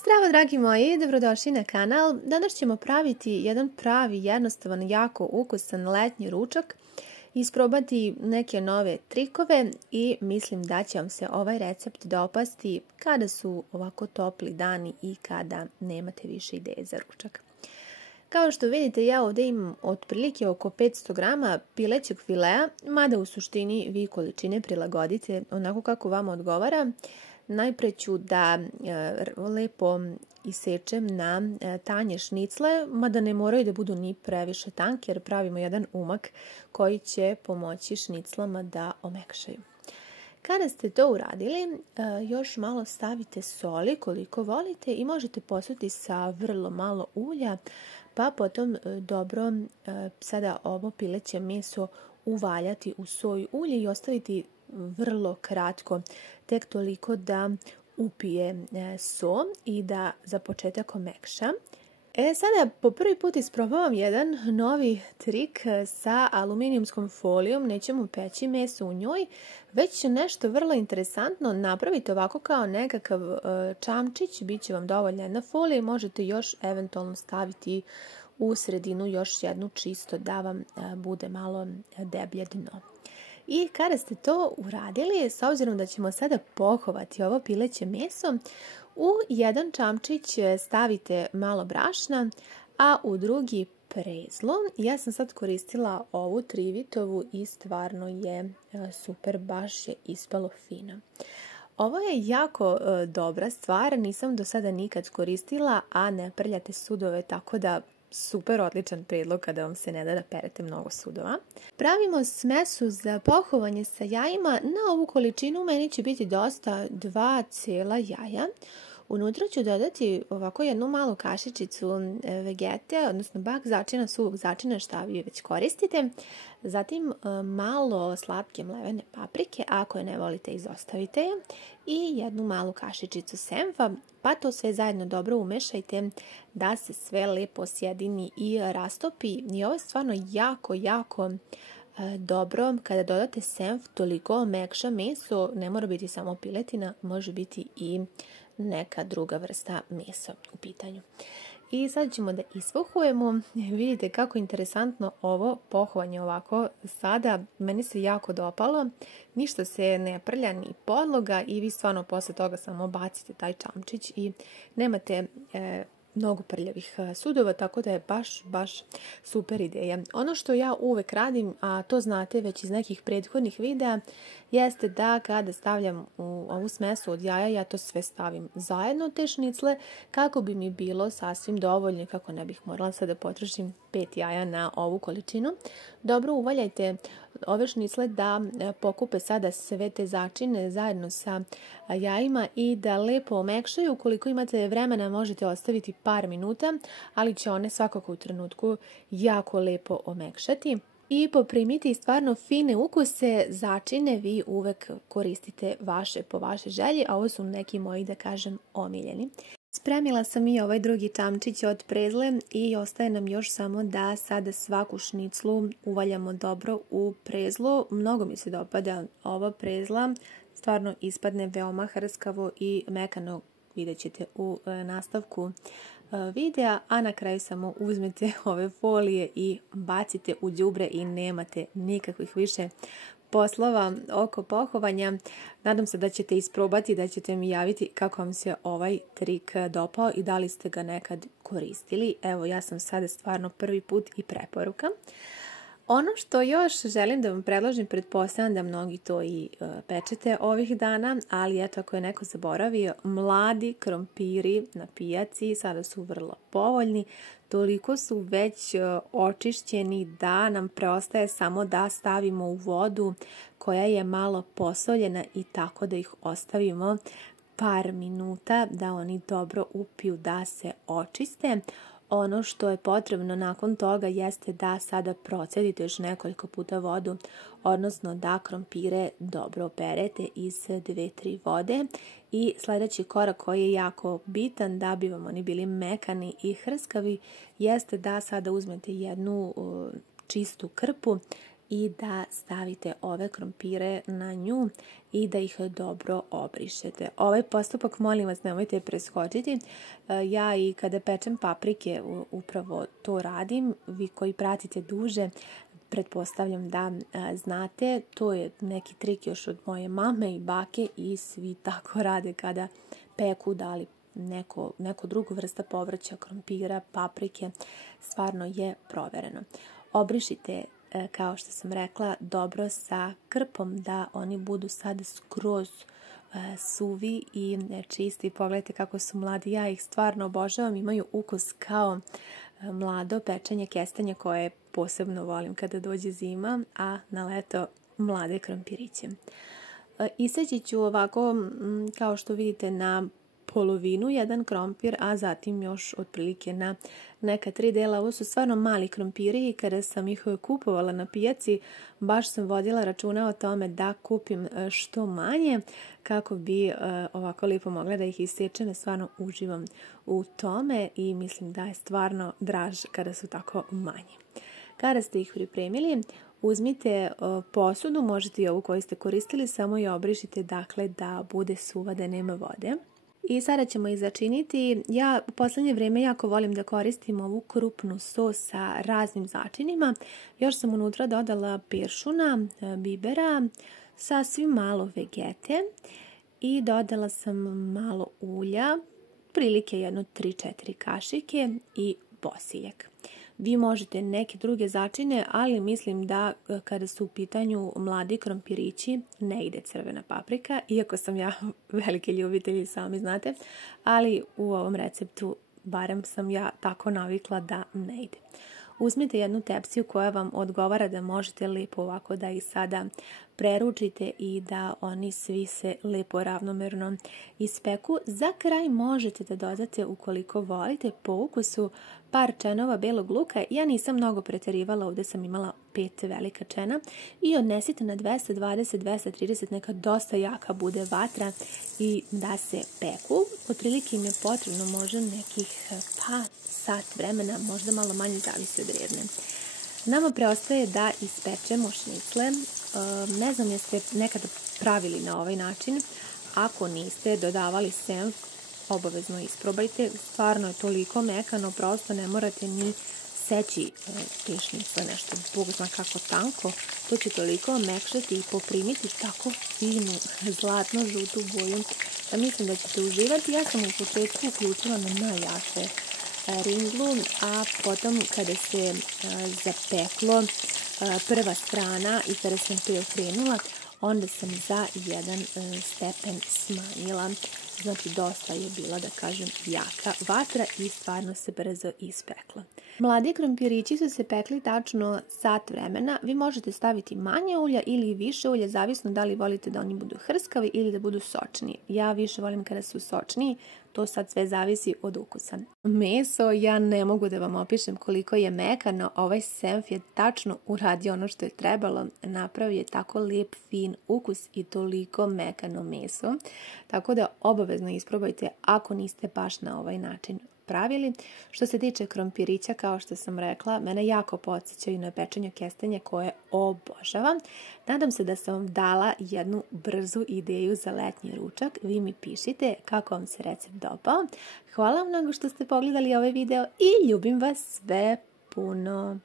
Zdravo dragi moji, dobrodošli na kanal. Danas ćemo praviti jedan pravi, jednostavan, jako ukusan letnji ručak. Isprobati neke nove trikove i mislim da će vam se ovaj recept dopasti kada su ovako topli dani i kada nemate više ideje za ručak. Kao što vidite, ja ovdje imam otprilike oko 500 grama pilećeg filea, mada u suštini vi količine prilagodite onako kako vam odgovara. Najpre ću da lepo isečem na tanje šnicle, mada ne moraju da budu ni previše tanke jer pravimo jedan umak koji će pomoći šniclama da omekšaju. Kada ste to uradili, još malo stavite soli koliko volite i možete posuti sa vrlo malo ulja, pa potom dobro sada ovo pileće meso uvaljati u soj ulje i ostaviti vrlo kratko, tek toliko da upije so i da za početak omekša. Sada po prvi put isprobavam jedan novi trik sa aluminijumskom folijom, nećemo peći meso u njoj, već nešto vrlo interesantno napravite ovako kao nekakav čamčić, bit će vam dovoljna jedna folija i možete još eventualno staviti u sredinu još jednu čisto da vam bude malo deblje dno. I kada ste to uradili, s obzirom da ćemo sada pohovati ovo pileće meso, u jedan čamčić stavite malo brašna, a u drugi prezlo. Ja sam sad koristila ovu trivitovu i stvarno je super, baš je ispalo fino. Ovo je jako dobra stvar, nisam do sada nikad koristila, a ne prljate sudove, tako da super odličan prijedlog kada vam se ne da da perete mnogo sudova. Pravimo smesu za pohovanje sa jajima. Na ovu količinu meni će biti dosta 2 cijela jaja. Unutra ću dodati ovako jednu malu kašičicu vegete, odnosno bak začina, suvog začina, šta vi već koristite. Zatim malo slatke mlevene paprike, ako je ne volite izostavite je. I jednu malu kašičicu senfa, pa to sve zajedno dobro umešajte da se sve lepo sjedini i rastopi. I ovo je stvarno jako dobro. Kada dodate senf, toliko omekša meso, ne mora biti samo piletina, može biti i neka druga vrsta mesa u pitanju. I sad ćemo da ispohujemo. Vidite kako interesantno ovo pohovanje ovako sada. Meni se jako dopalo. Ništa se ne prlja ni podloga i vi stvarno posle toga samo bacite taj čamčić i nemate mnogo prljavih sudova, tako da je baš super ideja. Ono što ja uvek radim, a to znate već iz nekih prethodnih videa, jeste da kada stavljam u ovu smesu od jaja, ja to sve stavim zajedno te šnicle, kako bi mi bilo sasvim dovoljno, kako ne bih morala sada da potrošim 5 jaja na ovu količinu. Dobro uvaljajte ove šnicle da pokupe sada sve te začine zajedno sa jajima i da lepo omekšaju. Ukoliko imate vremena možete ostaviti par minuta, ali će one svakako u trenutku jako lepo omekšati. I poprimiti stvarno fine ukuse, začine vi uvek koristite po vaše želji, a ovo su neki moji, da kažem, omiljeni. Spremila sam i ovaj drugi čamčić od prezle i ostaje nam još samo da sada svaku šniclu uvaljamo dobro u prezlo. Mnogo mi se dopada ova prezla, stvarno ispadne veoma hrskavo i mekano, vidjet ćete u nastavku videa, a na kraju samo uzmete ove folije i bacite u đubre i nemate nikakvih više poslova oko pohovanja. Nadam se da ćete isprobati, da ćete mi javiti kako vam se ovaj trik dopao i da li ste ga nekad koristili. Evo, ja sam sada stvarno prvi put i preporuka. Ono što još želim da vam predložim, pretpostavljam da mnogi to i pečete ovih dana, ali eto ako je neko zaboravio, mladi krompiri na pijaci sada su vrlo povoljni, toliko su već očišćeni da nam preostaje samo da stavimo u vodu koja je malo posoljena i tako da ih ostavimo par minuta da oni dobro upiju, da se očiste. Ono što je potrebno nakon toga jeste da sada procedite još nekoliko puta vodu, odnosno da krompire dobro operete iz 2-3 vode. I sljedeći korak koji je jako bitan da bi vam oni bili mekani i hrskavi jeste da sada uzmete jednu čistu krpu i da stavite ove krompire na nju i da ih dobro obrišete. Ovaj postupak, molim vas, nemojte preskočiti. Ja i kada pečem paprike upravo to radim. Vi koji pratite duže, pretpostavljam da znate. To je neki trik još od moje mame i bake i svi tako rade kada peku, da li neko drugu vrsta povrća, krompira, paprike, stvarno je provereno. Obrišite, kao što sam rekla, dobro sa krpom da oni budu sad skroz suvi i čisti. Pogledajte kako su mladi, ja ih stvarno obožavam, imaju ukus kao mlado pečenje kestenja koje posebno volim kada dođe zima, a na leto mlade krompiriće. Iseći ću ovako, kao što vidite, na polovinu jedan krompir, a zatim još otprilike na neka 3 dela. Ovo su stvarno mali krompiri i kada sam ih kupovala na pijaci, baš sam vodila računa o tome da kupim što manje kako bi ovako lijepo mogla da ih isečem. Stvarno uživam u tome i mislim da je stvarno draž kada su tako manji. Kada ste ih pripremili, uzmite posudu, možete i ovu koju ste koristili, samo je obrišite, dakle, da bude suva, da nema vode. I sada ćemo ih začiniti. Ja u posljednje vrijeme jako volim da koristim ovu krupnu sos sa raznim začinima. Još sam unutra dodala peršuna, bibera, sasvim malo vegete i dodala sam malo ulja, prilike jedno 3-4 kašike i bosiljak. Vi možete neke druge začine, ali mislim da kada su u pitanju mladi krompirići ne ide crvena paprika, iako sam ja veliki ljubitelj, sami znate, ali u ovom receptu barem sam ja tako navikla da ne ide. Uzmite jednu tepsiju koja vam odgovara, da možete lijepo ovako da ih sada preručite i da oni svi se lijepo ravnomerno ispeku. Za kraj možete da dodate, ukoliko volite, po ukusu par čenova belog luka. Ja nisam mnogo preterivala, ovdje sam imala 5 velika čena i odnesite na 220-230, neka dosta jaka bude vatra i da se peku. Otprilike im je potrebno možda nekih sat vremena, možda malo manje, zavisi od redne. Nama preostaje da ispečemo šnicle. Ne znam jeste nekada pravili na ovaj način. Ako niste dodavali senf, obavezno isprobajte. Stvarno je toliko mekano, prosto ne morate ni seći te šnicle, nešto Bog zna kako tanko. To će toliko mekšati i poprimiti tako finu zlatno žutu boju. Mislim da ćete uživati. Ja sam u početku uključila na najjače ringlu, a potom kada se zapeklo prva strana i kada sam preokrenula, onda sam za 1 stepen smanjila. Znači dosta je bila, da kažem, jaka vatra i stvarno se brzo ispekla. Mladi krompirići su se pekli tačno sat vremena. Vi možete staviti manje ulja ili više ulja, zavisno da li volite da oni budu hrskavi ili da budu sočni. Ja više volim kada su sočniji, to sad sve zavisi od ukusa. Meso, ja ne mogu da vam opišem koliko je mekano. Ovaj senf je tačno uradio ono što je trebalo. Napravio je tako lijep, fin ukus i toliko mekano meso. Tako da obavezno isprobajte ako niste baš na ovaj način pravili. Što se tiče krompirića, kao što sam rekla, mene jako podsjećaju na pečenje kestenja koje obožavam. Nadam se da sam vam dala jednu brzu ideju za letnji ručak. Vi mi pišite kako vam se recept dopao. Hvala vam mnogo što ste pogledali ovaj video i ljubim vas sve puno.